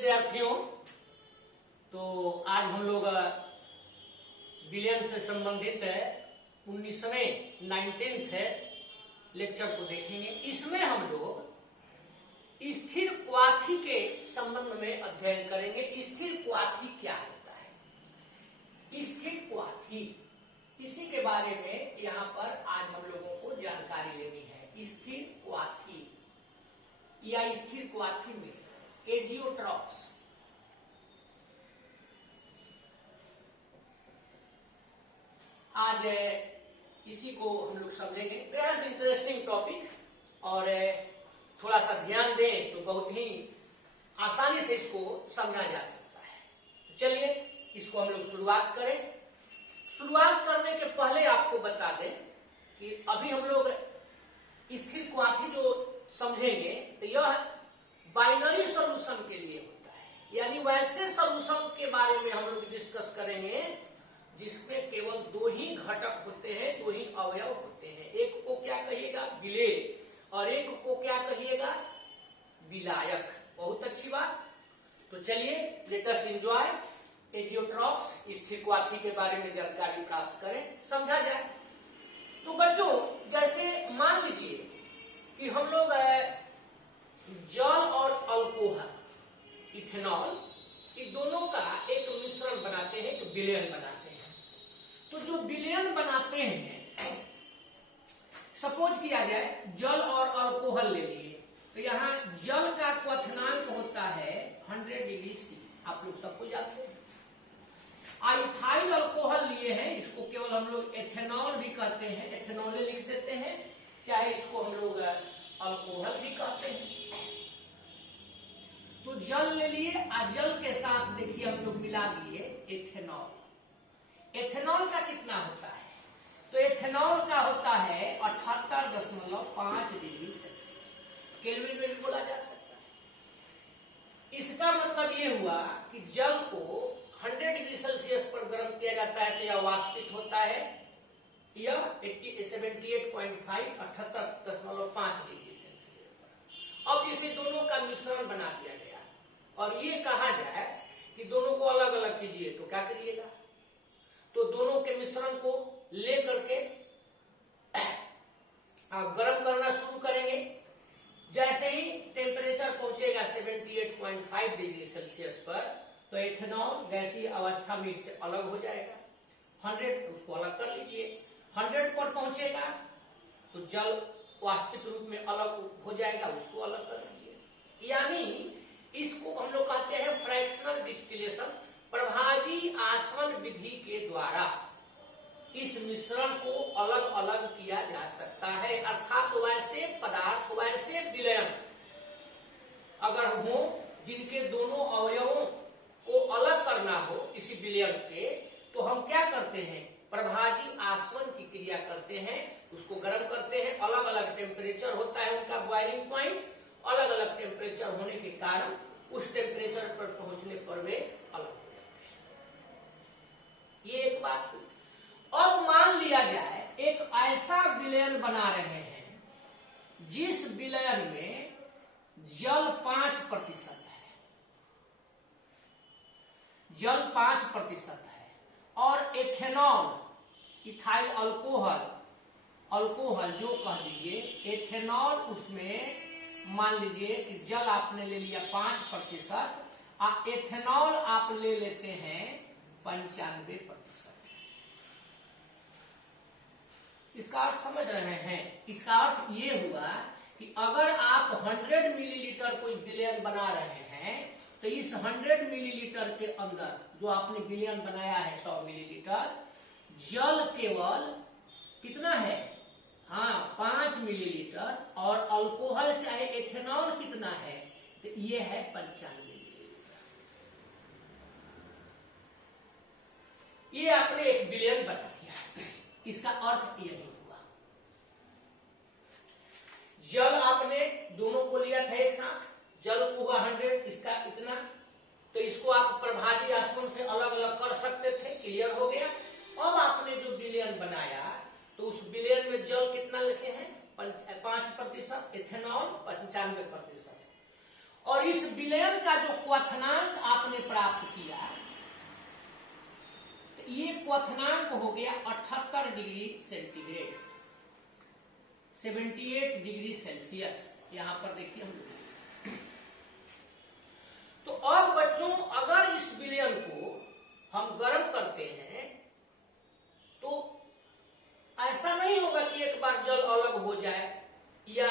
विद्यार्थियों, तो आज हम लोग विलयन से संबंधित 19वें 19th लेक्चर को देखेंगे। इसमें हम लोग स्थिर क्वाथी के संबंध में अध्ययन करेंगे। स्थिर क्वाथी क्या होता है, स्थिर क्वाथी, इसी के बारे में यहाँ पर आज हम लोगों को जानकारी लेनी है। स्थिर क्वाथी या स्थिर क्वाथी मिश्रण, एजियोट्रॉप्स। आज इसी को हम लोग समझेंगे। बेहद इंटरेस्टिंग टॉपिक, और थोड़ा सा ध्यान दें तो बहुत ही आसानी से इसको समझा जा सकता है। तो चलिए इसको हम लोग शुरुआत करें। शुरुआत करने के पहले आपको बता दें कि अभी हम लोग स्थिर क्वाथी जो समझेंगे तो यह बाइनरी सॉल्यूशन के लिए होता है, यानी वैसे सॉल्यूशन के बारे में हम लोग डिस्कस करेंगे जिसमें केवल दो ही घटक होते हैं, दो ही अवयव होते हैं। एक को क्या कहिएगा, विलेय, और एक को क्या कहिएगा, विलायक। बहुत अच्छी बात। तो चलिए लेट अस एंजॉय एजियोट्रॉप्स, स्थिर क्वाथी के बारे में जानकारी प्राप्त करें, समझा जाए। तो बच्चों, जैसे मान लीजिए कि हम लोग जल और अल्कोहल, इथेनॉल, इन दोनों का एक मिश्रण बनाते हैं, एक विलयन बनाते हैं। तो जो विलयन बनाते हैं, सपोज किया जाए जल और अल्कोहल ले लिए, तो यहाँ जल का क्वथनांक होता है 100 डिग्री सी, आप लोग सबको जानते हैं। इथाइल अल्कोहल लिए हैं, इसको केवल हम लोग एथेनॉल भी कहते हैं, एथेनॉल लिख देते हैं, चाहे इसको हम लोग अल्कोहल भी कहते हैं। तो जल ले लिए, जल के साथ देखिए हम लोग मिला दिए एथेनॉल। एथेनॉल का कितना होता है, तो एथेनॉल का होता है 78.5 डिग्री सेल्सियस, केल्विन में भी बोला जा सकता है। इसका मतलब ये हुआ कि जल को 100 डिग्री सेल्सियस पर गर्म किया जाता है तो यह वाष्पित होता है, यह 78.5 78.5 डिग्री सेल्सियस पर। अब इसे दोनों का मिश्रण बना दिया गया, और ये कहा जाए कि दोनों को अलग अलग कीजिए, तो क्या करिएगा, तो दोनों के मिश्रण को ले करके गर्म करना शुरू करेंगे। जैसे ही टेम्परेचर पहुंचेगा 78.5 डिग्री सेल्सियस पर, तो एथेनॉल गैसीय अवस्था में इससे अलग हो जाएगा। 100, उसको अलग कर लीजिए। 100 पर पहुंचेगा तो जल वाष्पित रूप में अलग हो जाएगा, उसको अलग कर लीजिए। यानी इसको हम लोग कहते हैं फ्रैक्शनल डिस्टिलेशन। प्रभावी आसवन विधि के द्वारा इस मिश्रण को अलग अलग किया जा सकता है, अर्थात वैसे पदार्थ, वैसे विलयन अगर हो जिनके दोनों अवयवों को अलग करना हो इसी विलयन के, तो हम क्या करते हैं, प्रभावी आसवन की क्रिया करते हैं, उसको गर्म करते हैं। अलग अलग टेम्परेचर होता है उनका बॉइलिंग पॉइंट, अलग अलग टेम्परेचर होने के कारण उस टेम्परेचर पर पहुंचने पर वे अलग हो जाते हैं। ये एक बात हुई। अब मान लिया जाए एक ऐसा विलयन बना रहे हैं जिस विलयन में जल 5% है, जल 5% है, और एथेनॉल, इथाइल अल्कोहल, अल्कोहल जो कह दीजिए, एथेनॉल उसमें मान लीजिए कि जल आपने ले लिया 5%, एथेनॉल आप ले लेते हैं 95%। इसका अर्थ समझ रहे हैं? इसका अर्थ ये हुआ कि अगर आप 100 मिलीलीटर कोई विलयन बना रहे हैं, तो इस 100 मिलीलीटर के अंदर जो आपने विलयन बनाया है 100 मिलीलीटर, जल केवल कितना है, 5 मिलीलीटर, और अल्कोहल चाहे एथेनॉल कितना है, तो ये है 95 मिलीलीटर। ये आपने एक विलयन बना दिया। इसका अर्थ यही हुआ, जल आपने दोनों को लिया था एक साथ, जल को हुआ 100, इसका इतना, तो इसको आप प्रभावी आसवन से अलग अलग कर सकते थे, क्लियर हो गया। अब आपने जो विलयन बनाया, तो उस विलयन में जल कितना लिखे हैं, 5%, एथेनॉल 95%, और और इस विलयन का जो क्वथनांक आपने प्राप्त किया, तो ये क्वथनांक हो गया 78 डिग्री सेंटीग्रेड, 78 डिग्री सेल्सियस। यहां पर देखिए हम, तो अब बच्चों अगर इस विलयन को हम गर्म करते हैं तो ऐसा नहीं होगा कि एक बार जल अलग हो जाए या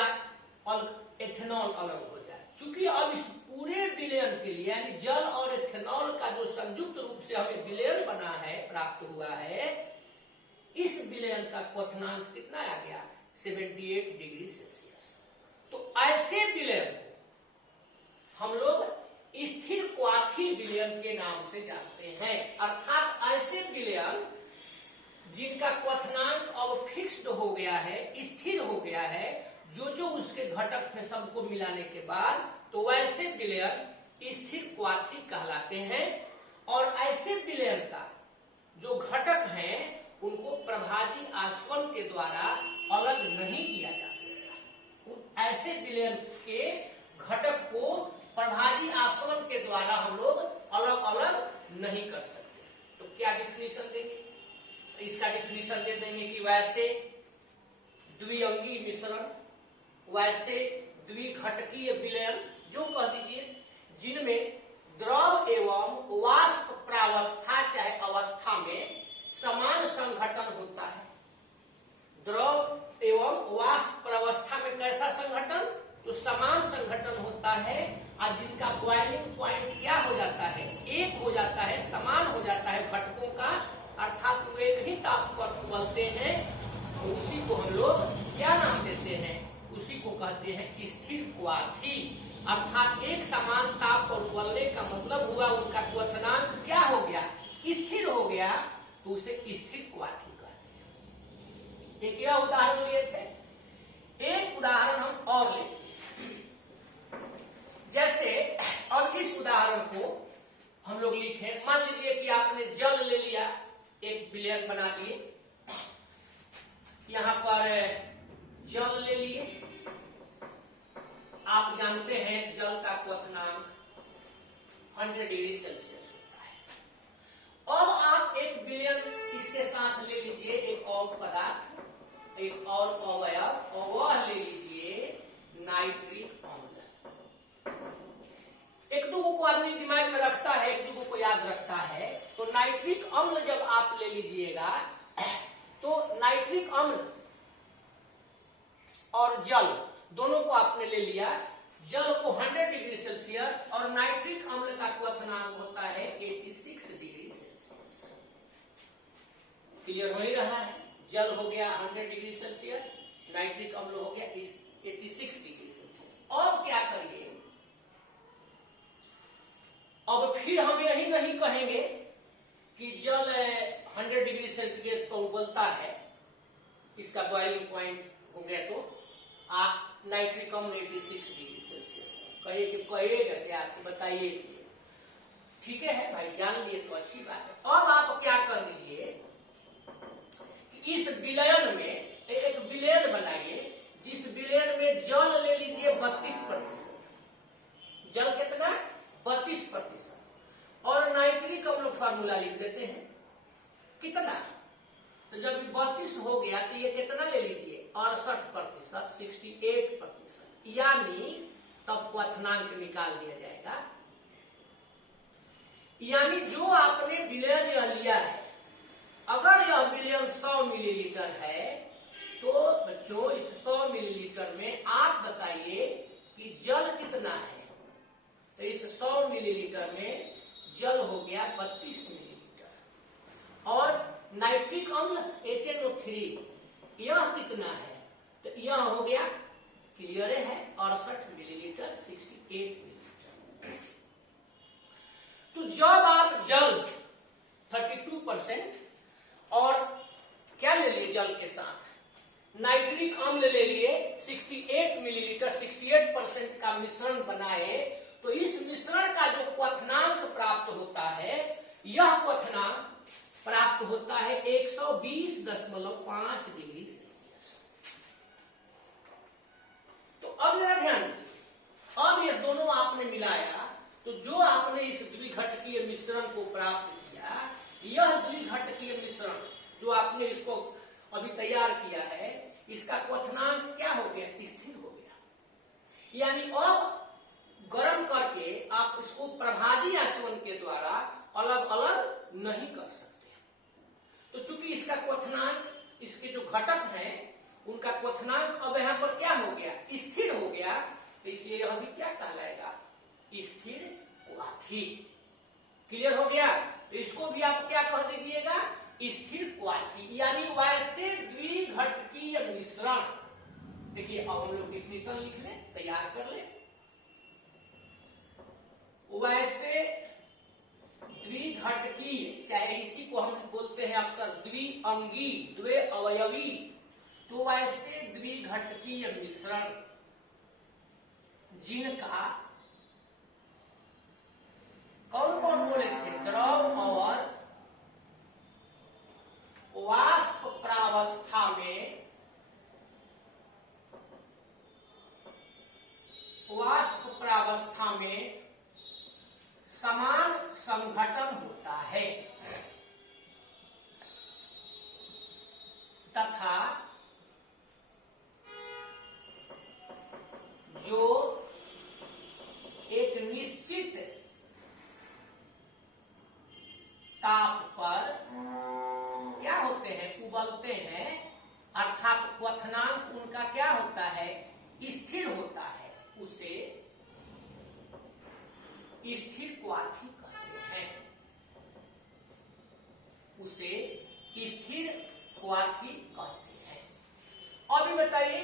एथेनॉल अलग हो जाए, क्योंकि अब इस पूरे विलयन के लिए यानी जल और एथेनॉल का जो संयुक्त रूप से हमें विलयन बना है, प्राप्त हुआ है, इस विलयन का क्वथनांक कितना आ गया, 78 डिग्री सेल्सियस। तो ऐसे विलयन को हम लोग स्थिर क्वाथी विलयन के नाम से जानते हैं, अर्थात ऐसे विलयन जिनका क्वथनांक अब फिक्स्ड हो गया है, स्थिर हो गया है, जो उसके घटक थे सबको मिलाने के बाद, तो वैसे विलयन स्थिर क्वाथी कहलाते हैं। और ऐसे विलयन का जो घटक हैं उनको प्रभाजी आसवन के द्वारा अलग नहीं किया जा सकता। ऐसे विलयन के घटक को प्रभाजी आसवन के द्वारा हम लोग अलग अलग नहीं कर सकते। तो क्या डिफिनीशन देंगे, इसका डिफिनीशन दे देंगे कि वैसे द्विअंगी मिश्रण, वैसे द्विघटकीय विलयन, जो कह दीजिए जिनमें द्रव एवं वाष्प प्रावस्था चाहे अवस्था में समान संघटन होता है। द्रव एवं वाष्प प्रावस्था में कैसा संघटन, तो समान संघटन होता है, और जिनका बॉइलिंग पॉइंट क्या हो जाता है, एक हो जाता है, समान हो जाता है घटकों का, अर्थात वो एक ही ताप पर उबलते हैं, तो उसी को हम लोग क्या नाम देते हैं, उसी को कहते हैं स्थिर क्वाथी। अर्थात एक समान ताप पर उबलने का मतलब हुआ उनका क्वथनांक क्या हो गया, स्थिर हो गया, तो उसे स्थिर क्वाथी कहते हैं। एक यह उदाहरण लिए थे, एक उदाहरण हम और लेते हैं। जैसे अब इस उदाहरण को हम लोग लिखे, मान लीजिए कि आपने जल ले लिया, एक विलयन बना दिए, यहां पर जल ले लिए। आप जानते हैं जल का क्वथनांक 100 डिग्री सेल्सियस होता है। अब आप एक विलयन इसके साथ ले लीजिए, एक और पदार्थ, एक और अवयव, और वह ले लीजिए नाइट्रिक अम्ल। एक दूगो को आदमी दिमाग में रखता है, एक दूगो को याद रखता है। तो नाइट्रिक अम्ल जब आप ले लीजिएगा, तो नाइट्रिक अम्ल और जल दोनों को आपने ले लिया, जल को 100 डिग्री सेल्सियस और नाइट्रिक अम्ल का क्वथनांक होता है 86 डिग्री सेल्सियस। क्लियर हो ही रहा है, जल हो गया 100 डिग्री सेल्सियस, नाइट्रिक अम्ल हो गया 86 डिग्री सेल्सियस। अब क्या करिए, अब फिर हम यही नहीं कहेंगे कि जल 100 डिग्री सेल्सियस पर उबलता है, इसका बॉइलिंग पॉइंट हो गया, तो आप नाइट्रिक अम्ल 86 डिग्री सेल्सियस कहिएगा क्या, आपको बताइए। ठीक है भाई, जान लिए तो अच्छी बात है। अब आप क्या कर लीजिए कि इस विलयन में एक विलयन बनाइए, जिस विलयन में जल ले लीजिए 32%, जल कितना 32%, और नाइट्रिक अम्ल फार्मूला लिख देते हैं कितना, तो जब 32 हो गया तो ये कितना ले लीजिए 68%, 68%, यानी तब क्वथनांक निकाल दिया जाएगा। यानी जो आपने विलयन यह लिया है, अगर यह विलयन 100 मिलीलीटर है, तो बच्चों इस 100 मिलीलीटर में आप बताइए कि जल कितना है, तो इस 100 मिलीलीटर में जल हो गया 32 मिलीलीटर, और नाइट्रिक अम्ल HNO3 यह कितना है, तो यह हो गया, क्लियर है, 68 मिलीलीटर, 68 मिलीलीटर। तो जब आप जल 32% और क्या ले लिए, जल के साथ नाइट्रिक अम्ल ले लिए 68 मिलीलीटर, 68% का मिश्रण बनाए, तो इस मिश्रण का जो क्वथनांक प्राप्त होता है, यह क्वथनांक प्राप्त होता है 120.5 डिग्री सेल्सियस। तो अब जरा ध्यान दीजिए, अब ये दोनों आपने मिलाया तो जो आपने इस द्विघटकीय मिश्रण को प्राप्त किया, यह द्विघटकीय मिश्रण जो आपने इसको अभी तैयार किया है, इसका क्वथनांक क्या हो गया? स्थिर हो गया। यानी अब गर्म करके आप इसको प्रभावी आचमन के द्वारा अलग अलग नहीं कर सकते। तो चूंकि इसका क्वथनांक, इसके जो घटक हैं उनका क्वथनांक अब यहाँ पर क्या हो गया? स्थिर हो गया। तो इसलिए यह भी क्या कहलाएगा? स्थिर क्वाथी। क्लियर हो गया? तो इसको भी आप क्या कह दीजिएगा? स्थिर क्वाथी। यानी वैसे द्विघटकीय मिश्रण। देखिए अब हम लोग डिफिनेशन लिख ले, तैयार कर ले। वैसे द्विघटकीय, चाहे इसी को हम बोलते हैं अक्सर द्विअंगी, द्वे अवयवी, तो वैसे द्विघटकीय मिश्रण जिनका कौन कौन बोले थे? द्रव और वाष्प प्रावस्था में, वाष्प प्रावस्था में समान संघटन होता है तथा जो एक निश्चित ताप पर क्या होते हैं? उबलते हैं, अर्थात क्वथनांक उनका क्या होता है? स्थिर होता है। उसे स्थिर क्वाथी कहते हैं। उसे स्थिर क्वाथी कहते हैं। अभी बताइए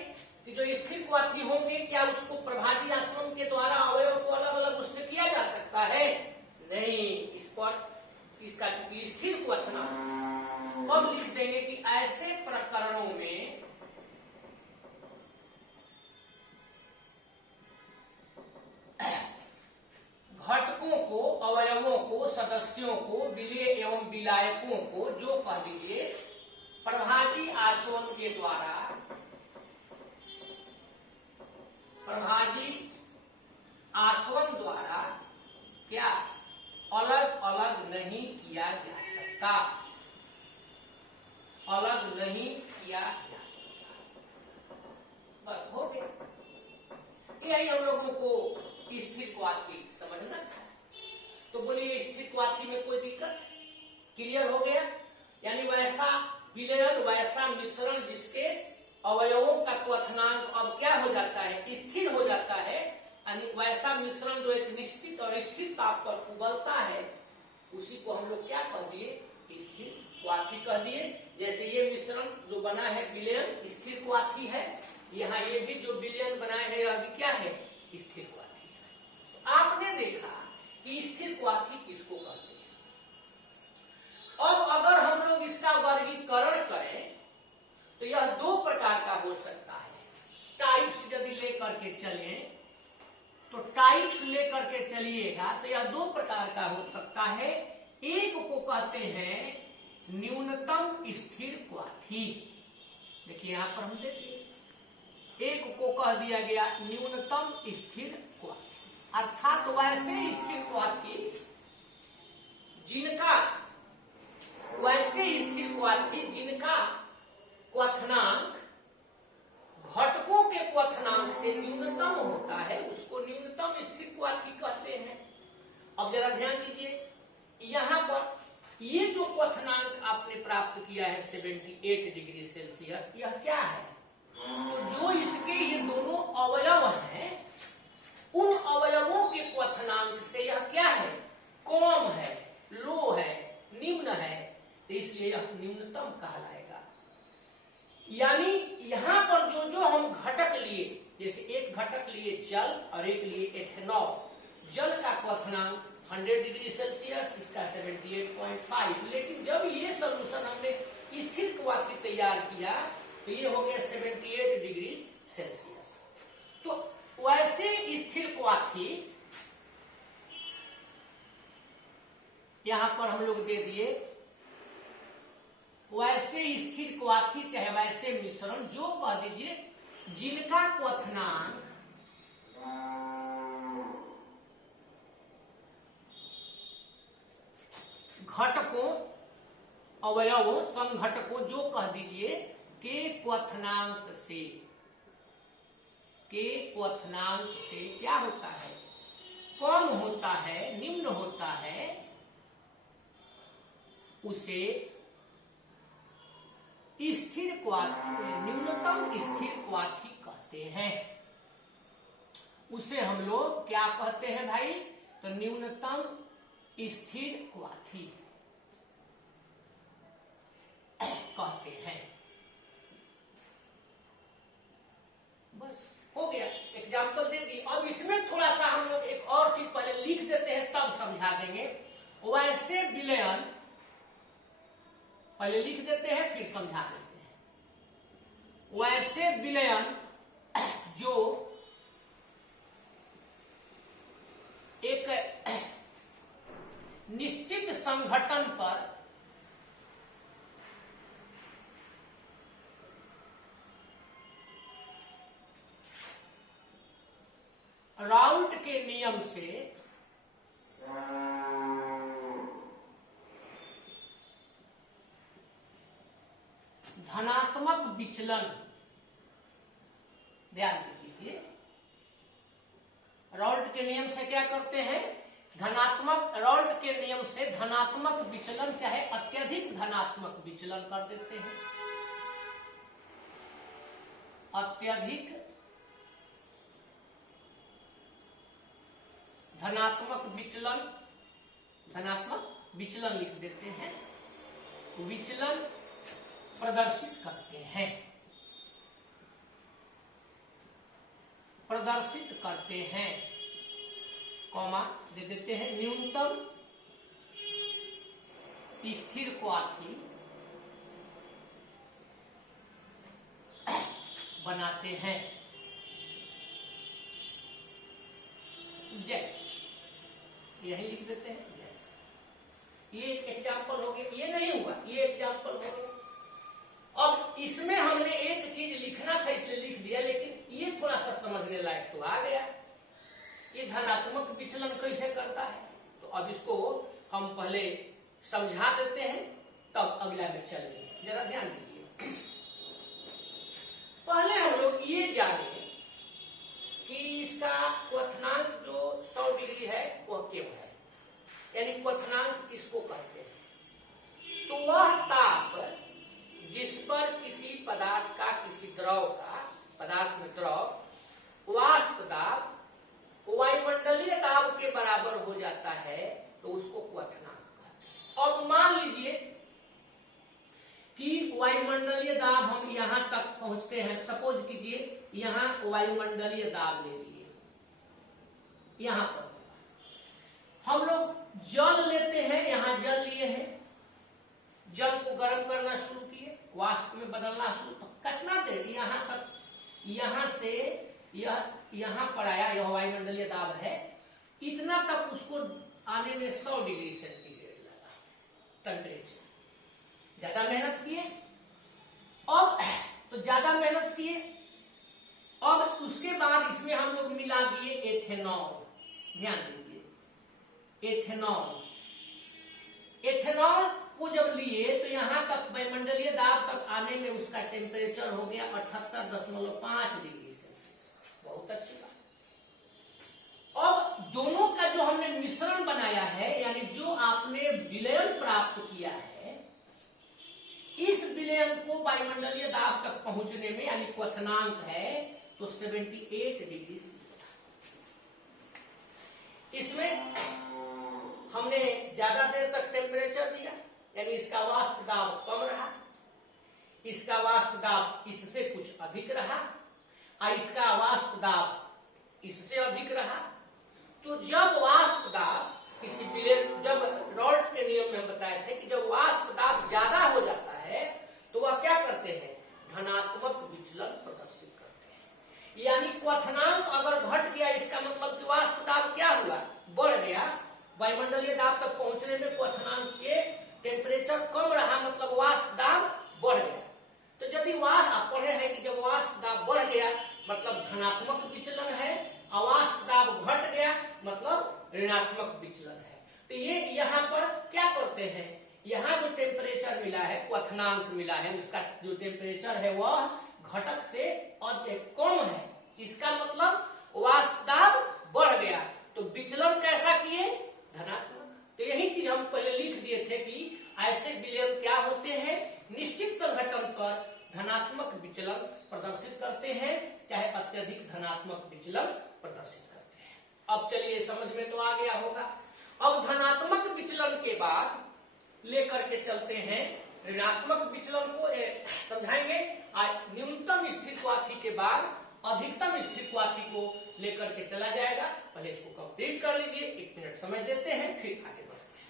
कि जो स्थिर क्वाथी होंगे, क्या उसको प्रभावी आचमन के द्वारा अवयव को अलग अलग स्थिर किया जा सकता है? नहीं। इस पर इसका चूंकि स्थिर क्वथनांक, अब लिख देंगे कि ऐसे प्रकरणों में घटकों को, अवयवों को, सदस्यों को, विलेय एवं विलायकों को, जो कह दीजिए प्रभावी आचमन के द्वारा, प्रभावी आचमन द्वारा क्या अलग अलग नहीं किया जा सकता, अलग नहीं किया जा सकता। बस हो गया। यही हम लोगों को स्थिर क्वाथी समझना था। तो बोलिए स्थिर क्वाथी में कोई दिक्कत? क्लियर हो गया? यानी वैसा विलयन, वैसा मिश्रण जिसके अवयवों का क्वथनांक अब क्या हो जाता है? स्थिर हो जाता है। यानी वैसा मिश्रण जो एक निश्चित और स्थिर ताप पर उबलता है, उसी को हम लोग क्या कह दिए? स्थिर क्वाथी कह दिए। जैसे ये मिश्रण जो बना है विलयन, स्थिर क्वाथी है। यहाँ ये भी जो विलयन बनाए है, यह भी क्या है? स्थिर क्वाथी है। आपने देखा कि स्थिर क्वाथी किसको कहते हैं। अब अगर हम लोग इसका वर्गीकरण करें तो यह दो प्रकार का हो सकता है। टाइप्स यदि लेकर के चलें तो टाइप्स लेकर के चलिएगा तो यह दो प्रकार का हो सकता है। एक को कहते हैं न्यूनतम स्थिर क्वाथी। देखिए यहां पर हम देखिए, एक को कह दिया गया न्यूनतम स्थिर क्वाथी, अर्थात वैसे स्थिर क्वाथी जिनका, वैसे स्थिर क्वाथी जिनका क्वथनांक घटकों के क्वथनांक से न्यूनतम होता है, उसको न्यूनतम स्थिर क्वाथी कहते हैं। अब जरा ध्यान दीजिए, यहां पर ये जो क्वथनांक आपने प्राप्त किया है 78 डिग्री सेल्सियस, यह क्या है? तो जो इसके ये दोनों अवयव हैं, उन अवयवों के क्वथनांक से यह क्या है? कम है, लो है, निम्न है। तो इसलिए यह न्यूनतम कहलाएगा। यानी यहां पर जो जो हम घटक लिए, जैसे एक घटक लिए जल और एक लिए एथेनॉल। जल का क्वथनांक 100 डिग्री सेल्सियस, इसका 78.5। लेकिन जब ये सॉल्यूशन हमने स्थिर क्वाथी तैयार किया तो ये हो गया 78 डिग्री सेल्सियस। तो वैसे स्थिर क्वाथी यहां पर हम लोग दे दिए, वैसे स्थिर क्वाथी चाहे वैसे मिश्रण जो कह दीजिए जिनका क्वथनांक घटकों, अवयवों, संघटकों, जो कह दीजिए के क्वथनांक से, के क्वथनांक से क्या होता है, कम होता है, निम्न होता है, उसे स्थिर क्वाथी, न्यूनतम स्थिर क्वाथी कहते हैं। उसे हम लोग क्या कहते हैं भाई, तो न्यूनतम स्थिर क्वाथी कहते हैं। बस हो गया, एग्जाम्पल दे दी। अब इसमें थोड़ा सा हम लोग एक और चीज पहले लिख देते हैं तब समझा देंगे। वैसे विलयन पहले लिख देते हैं फिर समझा देते हैं। वैसे विलयन जो एक निश्चित संघटन पर राउल्ट के नियम से धनात्मक विचलन, ध्यान दीजिए, राउल्ट के नियम से क्या करते हैं, धनात्मक, राउल्ट के नियम से धनात्मक विचलन चाहे अत्यधिक धनात्मक विचलन कर देते हैं। अत्यधिक धनात्मक विचलन, धनात्मक विचलन लिख देते हैं, विचलन प्रदर्शित करते हैं, प्रदर्शित करते हैं, कॉमा दे देते हैं, न्यूनतम स्थिर क्वाथी बनाते हैं। जैसे यही लिख देते हैं, जैसे ये एग्जाम्पल हो गया, ये नहीं हुआ, ये एग्जाम्पल हो गया। अब इसमें हमने एक चीज लिखना था इसलिए लिख दिया, लेकिन ये थोड़ा सा समझने लायक तो आ गया, ये धनात्मक विचलन कैसे करता है। तो अब इसको हम पहले समझा देते हैं तब अगला में चलेंगे। जरा ध्यान दीजिए, पहले हम लोग ये जाने कि इसका क्वथनांक जो 100 डिग्री है वह क्यों है, यानी क्वथनांक किसको कहते हैं। तो वह ताप जिस पर किसी पदार्थ का, किसी द्रव का, पदार्थ में द्रव वाष्प दाब वायुमंडलीय दाब के बराबर हो जाता है तो उसको क्वथनांक कहते हैं। अब मान लीजिए कि वायुमंडलीय दाब हम यहां तक पहुंचते हैं, सपोज कीजिए यहां वायुमंडलीय दाब ले लिए, यहां पर हम लोग जल लेते हैं, यहां जल लिए हैं, जल को गर्म करना शुरू किए, वाष्प में बदलना शुरू, तो कितना देर यहां तक, यहां से यह यहां पर आया, यह वायुमंडलीय दाब है, इतना तक उसको आने में 100 डिग्री सेंटीग्रेड लगा टेम्परेचर। ज्यादा मेहनत किए, अब तो ज्यादा मेहनत किए, अब उसके बाद इसमें हम लोग मिला दिए एथेनॉल। ध्यान दीजिए, एथेनॉल, एथेनॉल को जब लिए तो यहां तक वायुमंडलीय दाब तक आने में उसका टेम्परेचर हो गया 78.5 डिग्री सेल्सियस। बहुत अच्छी बात। अब दोनों का जो हमने मिश्रण बनाया है, यानी जो आपने विलयन प्राप्त किया है, इस विलयन को वायुमंडलीय दाब तक पहुंचने में यानी क्वथनांक है तो 78 डिग्री सी। इसमें हमने ज्यादा देर तक टेम्परेचर दिया, यानी इसका वाष्प दाब कम रहा, इसका वाष्प दाब इससे कुछ अधिक रहा, और इसका वाष्प दाब इससे अधिक रहा। तो जब वाष्प दाब किसी विलयन, जब राउल्ट के नियम में बताए थे कि जब वाष्प दाब ज्यादा हो जाता है तो वह क्या करते हैं, धनात्मक विचलन प्रदर्शित करते हैं। यानी क्वथनांक अगर घट गया, इसका मतलब कि वाष्प दाब क्या हुआ, बढ़ गया, वायुमंडलीय दाब तक पहुंचने में क्वथनांक के टेम्परेचर कम रहा, मतलब वाष्प दाब बढ़ गया। तो यदि वाष्प पढ़े हैं कि जब वाष्प दाब बढ़ गया मतलब धनात्मक विचलन है, और वाष्प दाब घट गया मतलब ऋणात्मक विचलन है। तो ये यहाँ पर क्या करते हैं, यहाँ जो टेम्परेचर मिला है, क्वथनांक मिला है, उसका जो टेम्परेचर है वह घटक से अधिक कम है। इसका मतलब वाष्प दाब बढ़ गया, तो विचलन कैसा किए, धनात्मक। तो यही चीज हम पहले लिख दिए थे कि ऐसे विलयन क्या होते हैं, निश्चित संघटन पर धनात्मक विचलन प्रदर्शित करते हैं, चाहे अत्यधिक धनात्मक विचलन प्रदर्शित करते हैं। अब चलिए समझ में तो आ गया होगा। अब धनात्मक विचलन के बाद लेकर के चलते हैं ऋणात्मक विचलन को समझाएंगे। न्यूनतम स्थिर क्वाथी के बाद अधिकतम स्थिर क्वाथी को लेकर के चला जाएगा। पहले इसको कंप्लीट कर लीजिए, 1 मिनट समय देते हैं, फिर आगे बढ़ते हैं।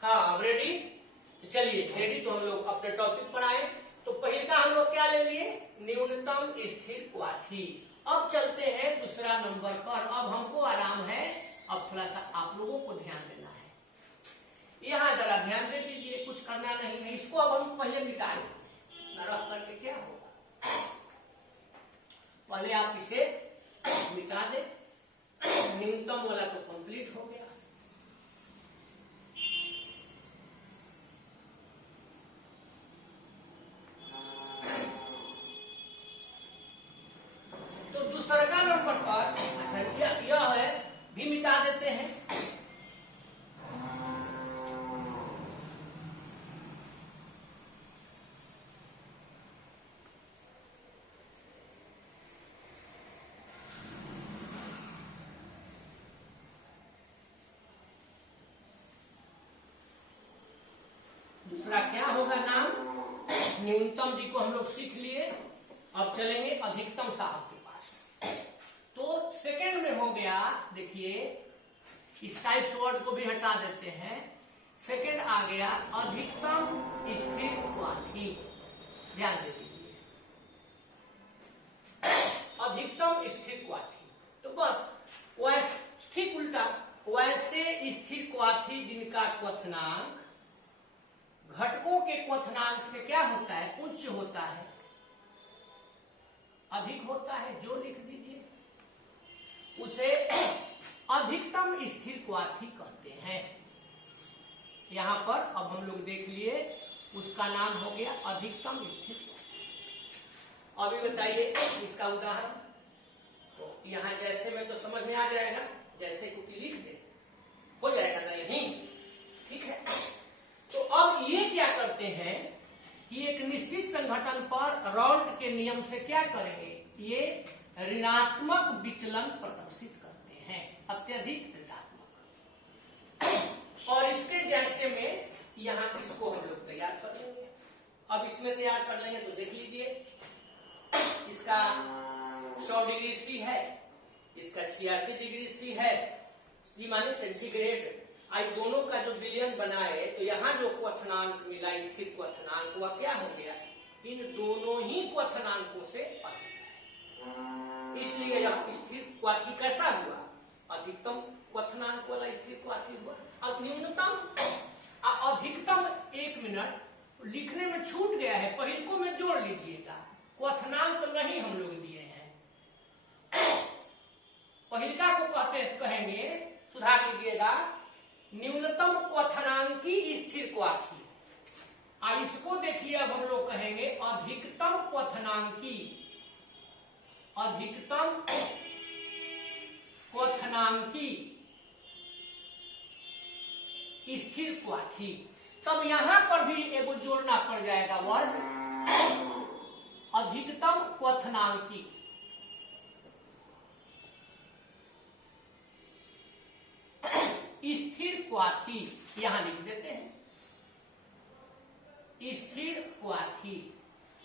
हाँ, अब रेडी? तो चलिए रेडी, तो हम लोग अपने टॉपिक पर आए। तो पहला हम लोग क्या ले लिए, न्यूनतम स्थिर क्वाथी। अब चलते हैं दूसरा नंबर पर। अब हमको आराम है, अब थोड़ा सा आप लोगों को ध्यान देना है। यहाँ जरा ध्यान दे दीजिए, कुछ करना नहीं है। इसको अब हम पहले मिटा लेते हैं, रख करके क्या होगा, पहले आप इसे मिटा दें। न्यूनतम वाला तो कंप्लीट हो गया। तो दूसरा नंबर पर, अच्छा यह है भी मिटा देते हैं। दूसरा क्या होगा नाम, न्यूनतम जी को हम लोग सीख लिए। अब चलेंगे अधिकतम साहब के पास। तो सेकंड में हो गया, देखिए इस टाइप्स वर्ड को भी हटा देते हैं। सेकंड आ गया अधिकतम स्थिर क्वाथी। ध्यान दे दीजिए, अधिकतम स्थिर क्वाथी। तो बस वैसे ठीक उल्टा, वैसे स्थिर क्वाथी जिनका क्वथनांक घटकों के क्वथनांक से क्या होता है, उच्च होता है, अधिक होता है, जो लिख दीजिए, उसे अधिकतम स्थिर क्वाथी कहते हैं। यहां पर अब हम लोग देख लिए, उसका नाम हो गया अधिकतम स्थिर क्वाथी। अभी बताइए इसका उदाहरण। तो यहां जैसे में तो समझ में आ जाएगा, जैसे क्योंकि लिख दे हो जाएगा ना, यही ठीक है। तो अब ये क्या करते हैं कि एक निश्चित संघटन पर राउल्ट के नियम से क्या करेंगे, ये ऋणात्मक विचलन प्रदर्शित करते हैं, अत्यधिक ऋणात्मक। और इसके जैसे में यहाँ इसको हम लोग तैयार कर लेंगे। अब इसमें तैयार कर लेंगे तो देख लीजिए, इसका 100 डिग्री सी है, इसका 86 डिग्री सी है, सी माने सेंटीग्रेड। आज दोनों का जो विलयन बना है, तो यहाँ जो क्वथनांक मिला स्थिर क्वथनांक, वह क्या हो गया, इन दोनों ही क्वथनांकों से अधिक है। इसलिए यह स्थिर क्वाथी कैसा हुआ, अधिकतम क्वथनांक वाला स्थिर क्वाथी हुआ। अब न्यूनतम अधिकतम, 1 मिनट लिखने में छूट गया है, पहिलको में जोड़ लीजिएगा। क्वथनांक तो नहीं हम लोग दिए हैं, पहिलका को कहेंगे, सुधार लीजिएगा, न्यूनतम क्वथनांकी स्थिर क्वाथी। इसको देखिए, अब हम लोग कहेंगे अधिकतम क्वथनांकी, अधिकतम क्वथनांकी स्थिर क्वाथी। तब यहां पर भी एगो जोड़ना पड़ जाएगा वर्ड, अधिकतम क्वथनांकी स्थिर क्वाथी, यहां लिख देते हैं स्थिर क्वाथी।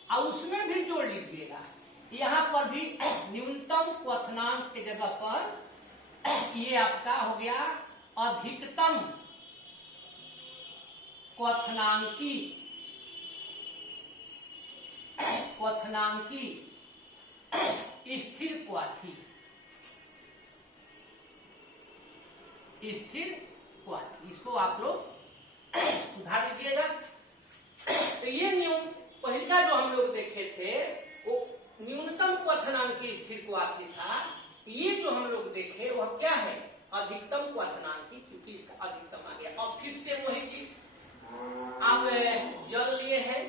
और उसमें भी जोड़ लीजिएगा, यहां पर भी न्यूनतम क्वथनांक के जगह पर ये आपका हो गया अधिकतम क्वथनांकी स्थिर क्वाथी, स्थिर क्वाथी। इसको आप लोग सुधार लीजिएगा। तो ये नियम पहला जो हम लोग देखे थे, वो न्यूनतम क्वथनांकी स्थिर क्वाथी था। ये जो हम लोग देखे वह क्या है, अधिकतम क्वथनांक, क्योंकि इसका अधिकतम आ गया। और फिर से वही चीज, आप जल लिए हैं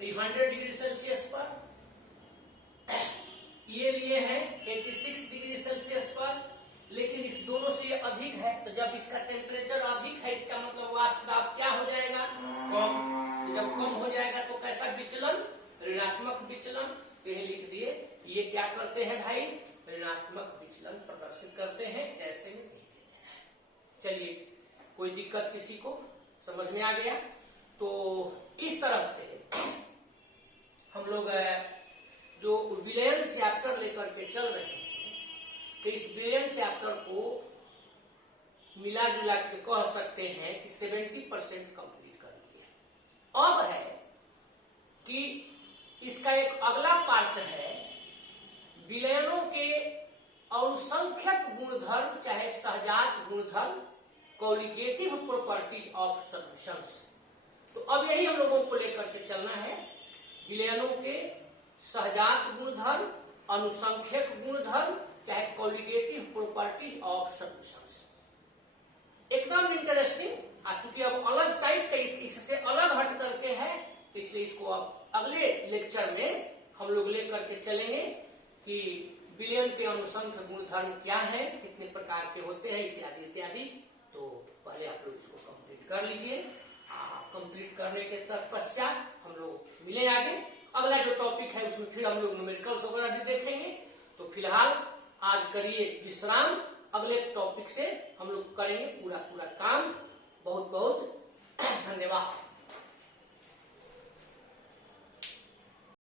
100 डिग्री सेल्सियस पर, ये लिए हैं 86 डिग्री सेल्सियस पर, लेकिन इस दोनों से ये अधिक है, तो जब इसका टेम्परेचर अधिक है इसका मतलब वाष्प दाब क्या हो जाएगा, कम। तो जब कम हो जाएगा तो कैसा विचलन, ऋणात्मक विचलन। तो ये लिख दिए, ये क्या करते हैं भाई, ऋणात्मक विचलन प्रदर्शित करते हैं, जैसे में। चलिए, कोई दिक्कत किसी को समझ में आ गया? तो इस तरह से हम लोग जो विलयन चैप्टर लेकर के चल रहे हैं, तो इस विलयन चैप्टर को मिला जुला के कह सकते हैं कि 70% कंप्लीट कर लिए। अब है कि इसका एक अगला पार्ट है, विलयनों के अनुसंख्यक गुणधर्म चाहे सहजात गुणधर्म, कॉलिगेटिव प्रॉपर्टीज ऑफ सॉल्यूशंस। तो अब यही हम लोगों को लेकर के चलना है, विलयनों के सहजात गुणधर्म, अनुसंख्यक गुणधर्म चाहे कॉलिगेटिव प्रॉपर्टीज ऑफ सॉल्यूशंस। एकदम इंटरेस्टिंग, चूंकि अब अलग टाइप का, इससे अलग हट करके है, इसलिए इसको अब अगले लेक्चर में हम लोग लेकर के चलेंगे कि विलयन के अनुसंख्य गुणधर्म क्या है, कितने प्रकार के होते हैं, इत्यादि इत्यादि। तो पहले आप लोग इसको कंप्लीट कर लीजिए। कंप्लीट करने के तत्पश्चात हम लोग मिले आगे। अगला जो टॉपिक है उसमें फिर हम लोग न्यूमेरिकल्स वगैरह भी देखेंगे। तो फिलहाल आज करिए विश्राम, अगले टॉपिक से हम लोग करेंगे पूरा काम। बहुत बहुत धन्यवाद।